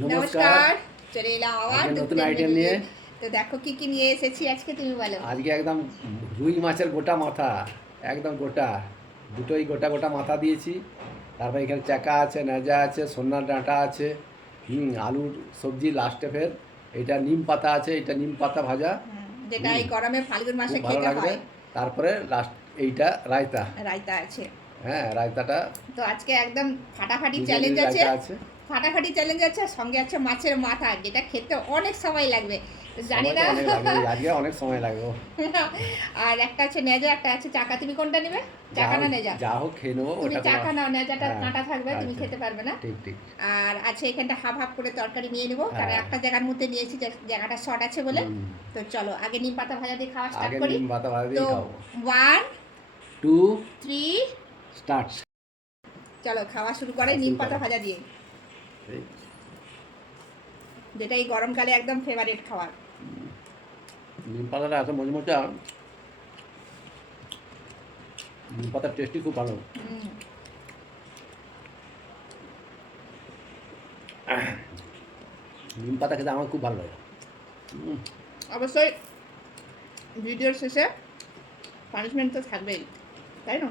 নমস্কার। চলে এলাম আবার আজকে নতুন দুপুরের আইটেম মেনু নিয়ে। তো দেখো কি কি নিয়ে এসেছি আজকে, তুমি বলো। আজকে একদম রুই মাছের গোটা মাথা, একদম গোটা, দুটোই গোটা গোটা মাথা দিয়েছি। তারপর এখানে চাকা আছে, নেজা আছে, সোনার ডাঁটা আছে, আলুর সবজি লাস্টে ফের। এটা নিম পাতা আছে, এটা নিম পাতা ভাজা। যেটা হুম এই গরমে ফাল্গুন খুব মাসে ভালো খেতে লাগবে। হয়। তারপরে লাস্ট এইটা রায়তা। রায়তা আছে। হ্যাঁ, রায়তাটা তো আজকে একদম ফাটাফাটি দুজনেরই চ্যালেঞ্জ আছে। রায়তা আছে। ফাটাফাটি চ্যালেঞ্জ আছে, আর সঙ্গে আছে মাছের মাথা, যেটা খেতে অনেক সময় লাগবে। তো জানি সময় তো না। অনেক লাগবে, আজকে অনেক সময় লাগবে। আর একটা আছে নেজা, একটা আছে চাকা, তুমি কোনটা নেবে? যা চাকা হোক, না নেজা? যা হোক খেয়ে নেবো, তুমি ওটা তোমার। চাকা নাও, নেজাটা হ্যাঁ, কাঁটা থাকবে, তুমি আচ্ছা, খেতে পারবে না। ঠিক ঠিক। আর আছে এখানটা হাফ হাফ করে তরকারি নিয়ে নেবো, কারণ হ্যাঁ। একটা জায়গার মধ্যে নিয়েছি, জায়গাটা শর্ট আছে বলে। হুম। তো চলো আগে নিম পাতা ভাজা দিয়ে খাওয়া স্টার্ট আগে করি। নিম পাতা ভাজা তো দিয়েই খাবো। 1 টু 3, স্টার্ট। চলো খাওয়া শুরু করে খাওয়া নিম শুরু পাতা করো। ভাজা দিয়ে, এই, যেটা এই গরমকালে একদম ফেভারিট খাবার। নিম পাতাটা এত মজমজা, নিম পাতার টেস্টই খুব ভালো। হুম, নিম পাতা খেতে আমার খুব ভালো লাগে। হুম, অবশ্যই ভিডিওর শেষে পানিশমেন্ট তো থাকবেই, তাই না?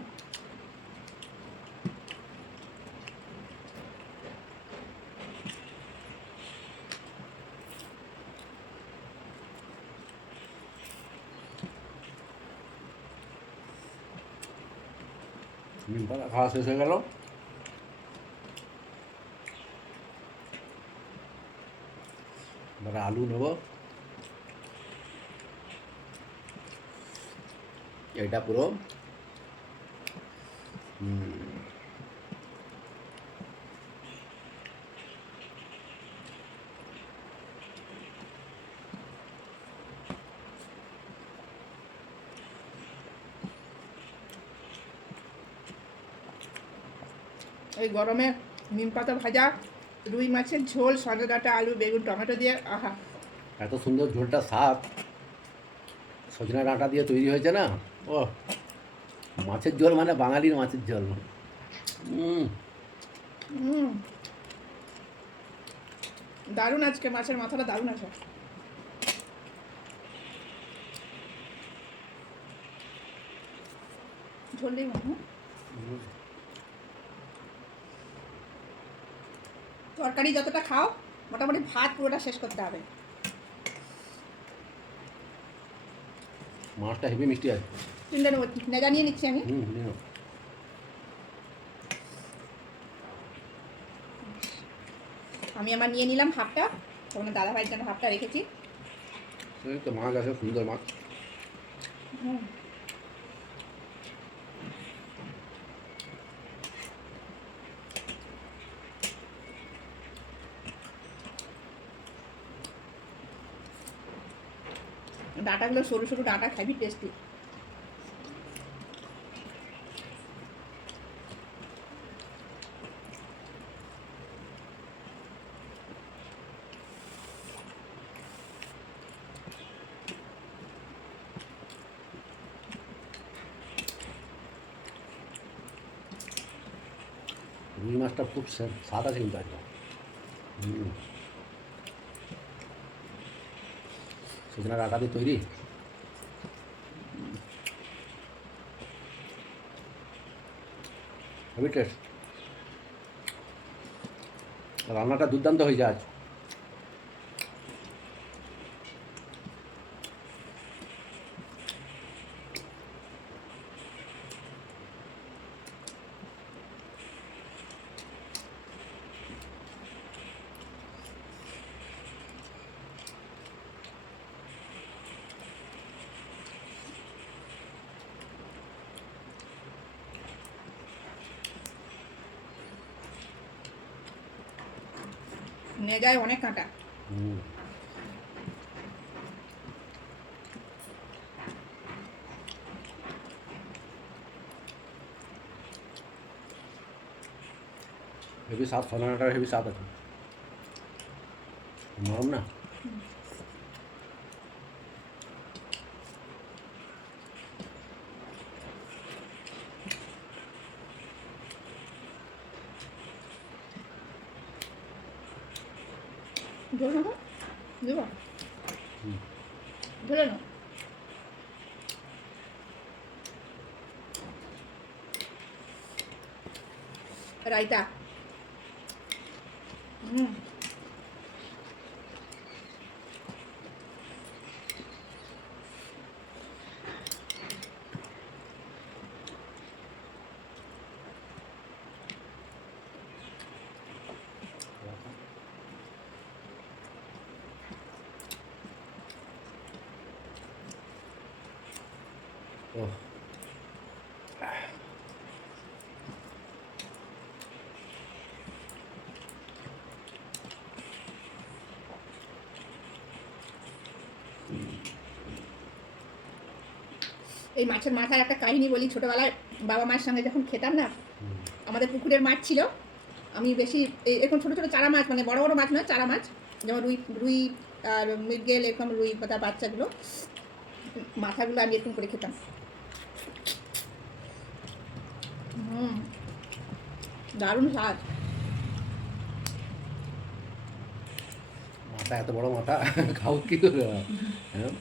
নিম পাতা খাওয়া শেষ হয়ে গেল। এবারে আলু নেবো। এটা পুরো এই গরমে নিম পাতা ভাজা, রুই মাছের ঝোল, সজনে ডাঁটা, আলু, বেগুন, টমেটো দিয়ে, আহা। এত সুন্দর ঝোলটা, স্বাদ সজনা ডাঁটা দিয়ে তৈরি হয়েছে না। ও, মাছের ঝোল মানে বাঙালির মাছের ঝোল। হুম, হুম, দারুণ, আজকে মাছের মাথাটা দারুণ আছে। ঝোল দিই হুম। তরকারি যতটা খাও, মোটামুটি ভাত পুরোটা শেষ করতে হবে। মাছটা হেভি মিষ্টি আছে। চিন্তা নেবো, নেজা নিয়ে নিচ্ছি আমি। নিন। আমি আমার নিয়ে নিলাম হাফটা, তোমার দাদা ভাইয়ের জন্য হাফটা রেখেছি। এই তো মাছ আছে, সুন্দর মাছ। হুম, ডাঁটাগুলো সরু সরু ডাঁটা, খাবি টেস্টি। রুই মাছটা খুব স্বাদ আছে কিন্তু আজকে। সজনা ডাঁটা দিয়ে তৈরি। Heavy taste. রান্নাটা দুর্দান্ত হয়েছে আজ। নেজায় অনেক কাঁটা। হুম, হেভি স্বাদ, সজনা ডাঁটার হেভি স্বাদ আছে। নরম না। ঝোল না দেব হুম। ঝোলে না রায়তা হুম ওহ, এই মাছের মাথায় একটা কাহিনী বলি ছোটোবেলায় বাবা মায়ের সঙ্গে যখন খেতাম না হুম। আমাদের পুকুরের মাছ ছিল আমি বেশি এরকম ছোটো ছোটো চারা মাছ মানে বড় বড় মাছ নয় চারা মাছ যেমন রুই রুই আর মৃগেল এরকম রুই তার বাচ্চাগুলো মাথাগুলো আমি এরকম করে খেতাম হুম দারুণ স্বাদ মাথা এত বড় মাথা খাও কি করে? হ্যাঁ।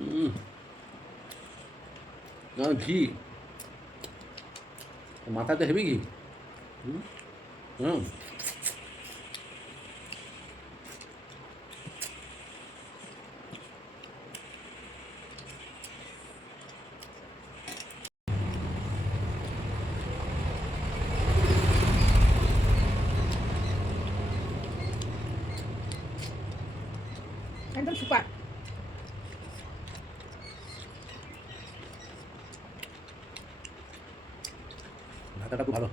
হুম। না, ঘি মাথাতে হেবি ঘি। হুম। হুম। একদম সুপার মাথাটা খুব ভালো।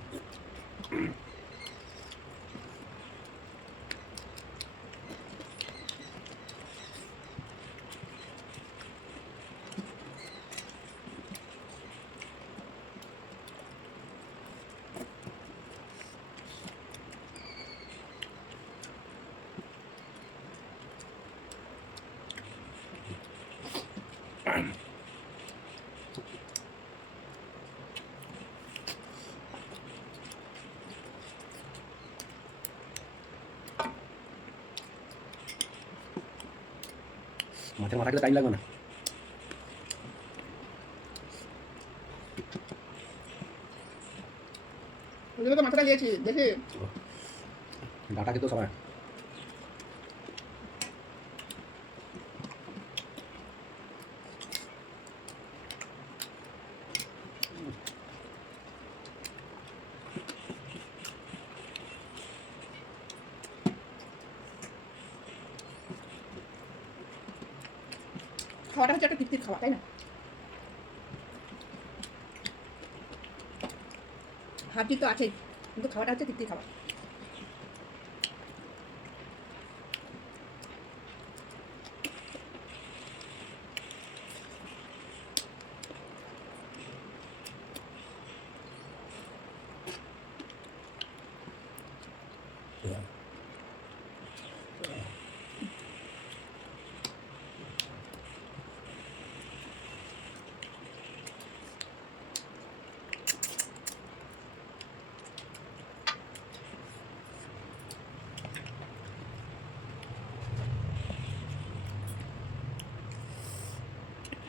মাছের মাথা খেতে টাইম লাগবে না। ওগুলোকে মাথাটা দিয়েছি দেখি ওহ, ডাটা খেতেও সবাই। খাওয়াটা হচ্ছে একটা তৃপ্তির খাওয়া তাই না হাড্ডি তো আছেই কিন্তু খাওয়াটা হচ্ছে তৃপ্তির খাওয়া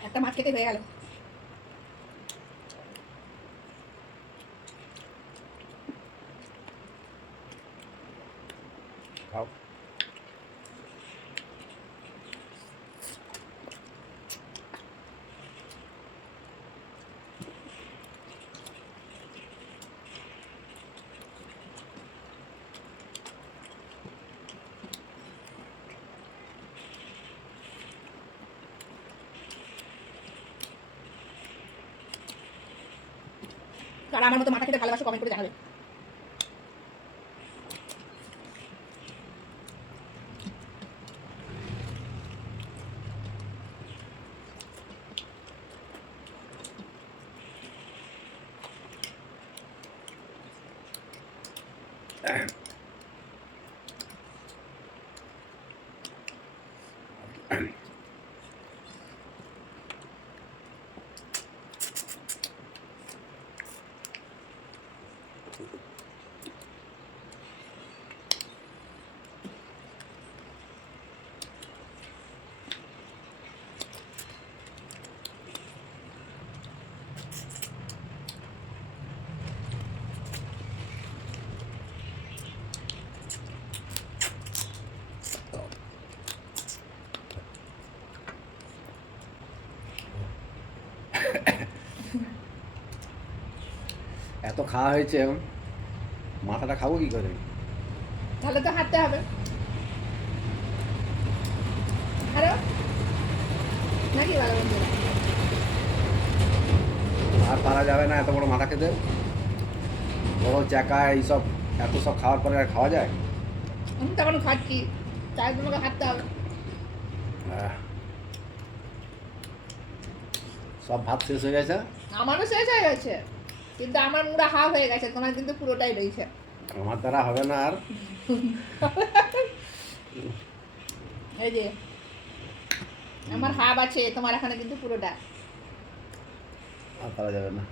একটা মাছ খেতে হয়ে গেল খাও। কারা আমার মতো মাথা খেতে ভালোবাসো কমেন্ট করে জানাবে এত খাওয়া হয়েছে মাথাটা খাবো কি করে? তাহলে তো হাঁটতে হবে আরো নাকি ভালো বন্ধুরা? আর পারা যাবে না এত বড় মাথা খেতে, বড় চাকা এইসব এত সব খাওয়ার পরে আর খাওয়া যায়? আমি তখন খাচ্ছি, তাই তোমাকে হাঁটতে হবে। আহ, সব ভাত শেষ হয়ে গেছে। আমারও শেষ হয়ে গেছে, কিন্তু আমার মুড়া হাফ হয়ে গেছে, তোমার কিন্তু পুরোটাই রয়েছে। আমার দ্বারা হবে না আর। এই যে আমার হাফ আছে, তোমার এখানে কিন্তু পুরোটা। আর পারা যাবে না।